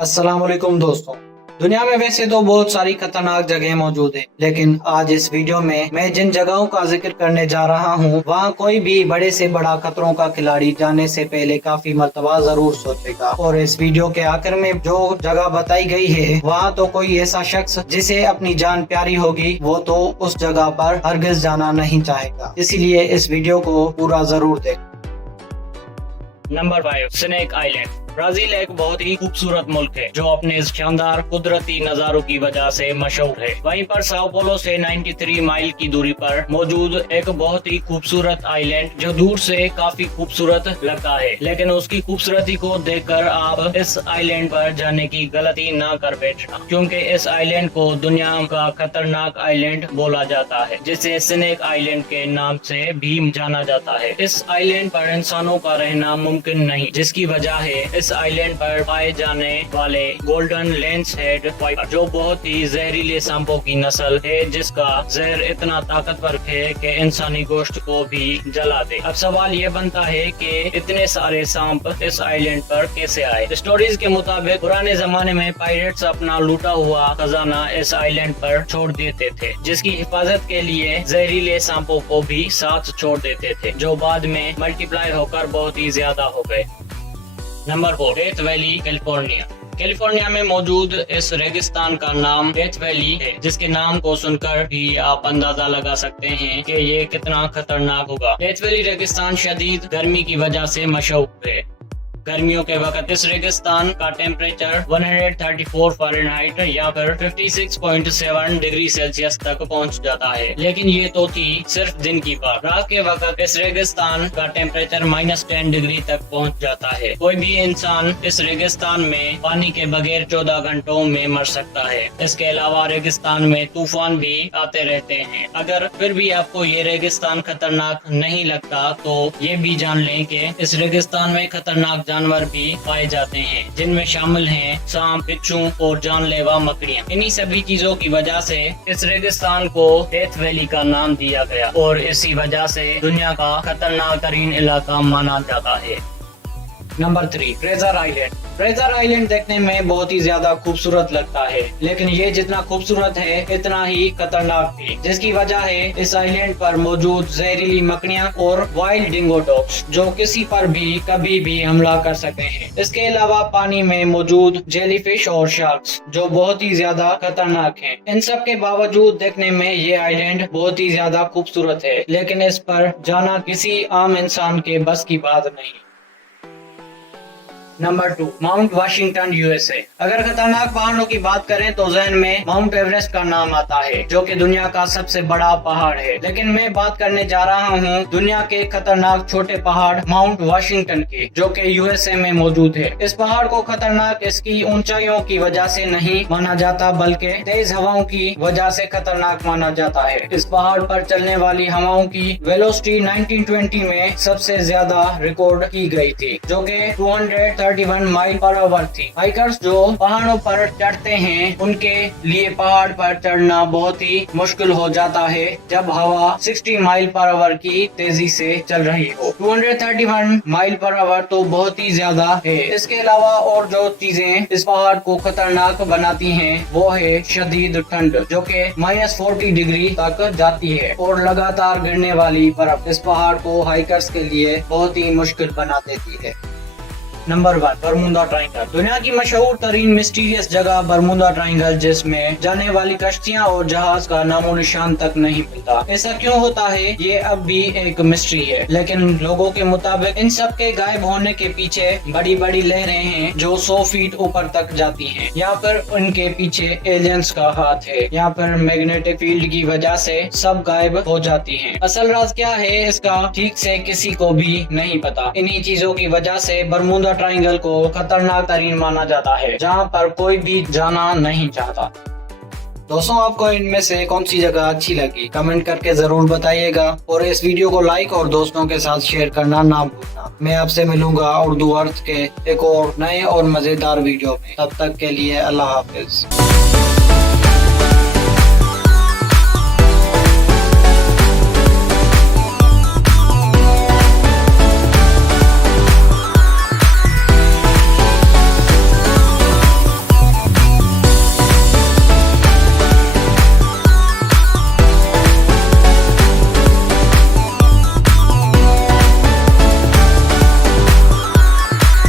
अस्सलाम वालेकुम दोस्तों। दुनिया में वैसे तो बहुत सारी खतरनाक जगह मौजूद है, लेकिन आज इस वीडियो में मैं जिन जगहों का जिक्र करने जा रहा हूँ वहाँ कोई भी बड़े से बड़ा खतरों का खिलाड़ी जाने से पहले काफी मर्तबा जरूर सोचेगा। और इस वीडियो के आखिर में जो जगह बताई गई है वहाँ तो कोई ऐसा शख्स जिसे अपनी जान प्यारी होगी वो तो उस जगह पर हरगिज जाना नहीं चाहेगा, इसीलिए इस वीडियो को पूरा जरूर देखें। Number 5, snake island. ब्राजील एक बहुत ही खूबसूरत मुल्क है जो अपने इस शानदार कुदरती नजारों की वजह से मशहूर है। वहीं पर साओ पोलो से 93 माइल की दूरी पर मौजूद एक बहुत ही खूबसूरत आइलैंड जो दूर से काफी खूबसूरत लगता है, लेकिन उसकी खूबसूरती को देखकर आप इस आइलैंड पर जाने की गलती ना कर बैठना, क्योंकि इस आइलैंड को दुनिया का खतरनाक आइलैंड बोला जाता है, जिसे स्नेक आइलैंड के नाम से भी जाना जाता है। इस आइलैंड पर इंसानों का रहना मुमकिन नहीं, जिसकी वजह है इस आइलैंड पर पाए जाने वाले गोल्डन लेंस हेड वाइपर, जो बहुत ही जहरीले सांपों की नस्ल है, जिसका जहर इतना ताकतवर है कि इंसानी गोश्त को भी जला दे। अब सवाल ये बनता है कि इतने सारे सांप इस आइलैंड पर कैसे आए। स्टोरीज के मुताबिक पुराने जमाने में पायरेट्स अपना लूटा हुआ खजाना इस आइलैंड पर छोड़ देते थे, जिसकी हिफाजत के लिए जहरीले सांपों को भी साथ छोड़ देते थे, जो बाद में मल्टीप्लाई होकर बहुत ही ज्यादा हो गए। Number 4, death valley, California. California में मौजूद इस रेगिस्तान का नाम डेथ वैली है, जिसके नाम को सुनकर भी आप अंदाजा लगा सकते हैं कि ये कितना खतरनाक होगा। डेथ वैली रेगिस्तान शदीद गर्मी की वजह से मशहूर है। गर्मियों के वक्त इस रेगिस्तान का टेम्परेचर 134 फ़ारेनहाइट या फिर 56.7 डिग्री सेल्सियस तक पहुंच जाता है, लेकिन ये तो थी सिर्फ दिन की बात। रात के वक्त इस रेगिस्तान का टेम्परेचर -10 डिग्री तक पहुंच जाता है। कोई भी इंसान इस रेगिस्तान में पानी के बगैर 14 घंटों में मर सकता है। इसके अलावा रेगिस्तान में तूफान भी आते रहते हैं। अगर फिर भी आपको ये रेगिस्तान खतरनाक नहीं लगता तो ये भी जान लें कि इस रेगिस्तान में खतरनाक जानवर भी पाए जाते हैं, जिनमें शामिल हैं सांप, बिच्छू और जानलेवा मकड़ियाँ। इन्हीं सभी चीजों की वजह से इस रेगिस्तान को डेथ वैली का नाम दिया गया और इसी वजह से दुनिया का खतरनाक तरीन इलाका माना जाता है। Number 3, Fraser island. Fraser island देखने में बहुत ही ज्यादा खूबसूरत लगता है, लेकिन ये जितना खूबसूरत है इतना ही खतरनाक भी, जिसकी वजह है इस आइलैंड पर मौजूद जहरीली मकड़ियाँ और वाइल्ड डिंगो डॉग्स, जो किसी पर भी कभी भी हमला कर सकते हैं। इसके अलावा पानी में मौजूद जेलीफिश और शार्क्स, जो बहुत ही ज्यादा खतरनाक हैं। इन सब के बावजूद देखने में ये आइलैंड बहुत ही ज्यादा खूबसूरत है, लेकिन इस पर जाना किसी आम इंसान के बस की बात नहीं। Number 2, mount Washington, USA. अगर खतरनाक पहाड़ों की बात करें तो जहन में माउंट एवरेस्ट का नाम आता है, जो कि दुनिया का सबसे बड़ा पहाड़ है, लेकिन मैं बात करने जा रहा हूँ दुनिया के खतरनाक छोटे पहाड़ माउंट वाशिंगटन के, जो कि यूएसए में मौजूद है। इस पहाड़ को खतरनाक इसकी ऊंचाइयों की वजह से नहीं माना जाता, बल्कि तेज हवाओं की वजह से खतरनाक माना जाता है। इस पहाड़ पर चलने वाली हवाओं की वेलोसिटी 1920 में सबसे ज्यादा रिकॉर्ड की गई थी, जो कि 231 माइल पर आवर थी। हाइकर्स जो पहाड़ों पर चढ़ते हैं उनके लिए पहाड़ पर चढ़ना बहुत ही मुश्किल हो जाता है जब हवा 60 माइल पर आवर की तेजी से चल रही हो। 231 माइल पर आवर तो बहुत ही ज्यादा है। इसके अलावा और जो चीजें इस पहाड़ को खतरनाक बनाती हैं वो है शदीद ठंड, जो कि -40 डिग्री तक जाती है, और लगातार गिरने वाली बर्फ इस पहाड़ को हाइकर्स के लिए बहुत ही मुश्किल बना देती है। Number 1, Bermuda triangle. दुनिया की मशहूर तरीन मिस्टीरियस जगह बरमूडा ट्रायंगल, जिसमें जाने वाली कश्तियां और जहाज का नामो निशान तक नहीं मिलता। ऐसा क्यों होता है ये अब भी एक मिस्ट्री है, लेकिन लोगों के मुताबिक इन सब के गायब होने के पीछे बड़ी बड़ी लहरें हैं जो 100 फीट ऊपर तक जाती हैं, या फिर उनके पीछे एलियंस का हाथ है, या फिर मैग्नेटिक फील्ड की वजह से सब गायब हो जाती हैं। असल राज क्या है इसका ठीक से किसी को भी नहीं पता। इन्हीं चीजों की वजह से बरमूडा ट्रायंगल को खतरनाक तरीन माना जाता है, जहां पर कोई भी जाना नहीं चाहता। दोस्तों, आपको इनमें से कौन सी जगह अच्छी लगी कमेंट करके जरूर बताइएगा, और इस वीडियो को लाइक और दोस्तों के साथ शेयर करना ना भूलना। मैं आपसे मिलूंगा उर्दू अर्थ के एक और नए और मजेदार वीडियो में। तब तक के लिए अल्लाह हाफिज।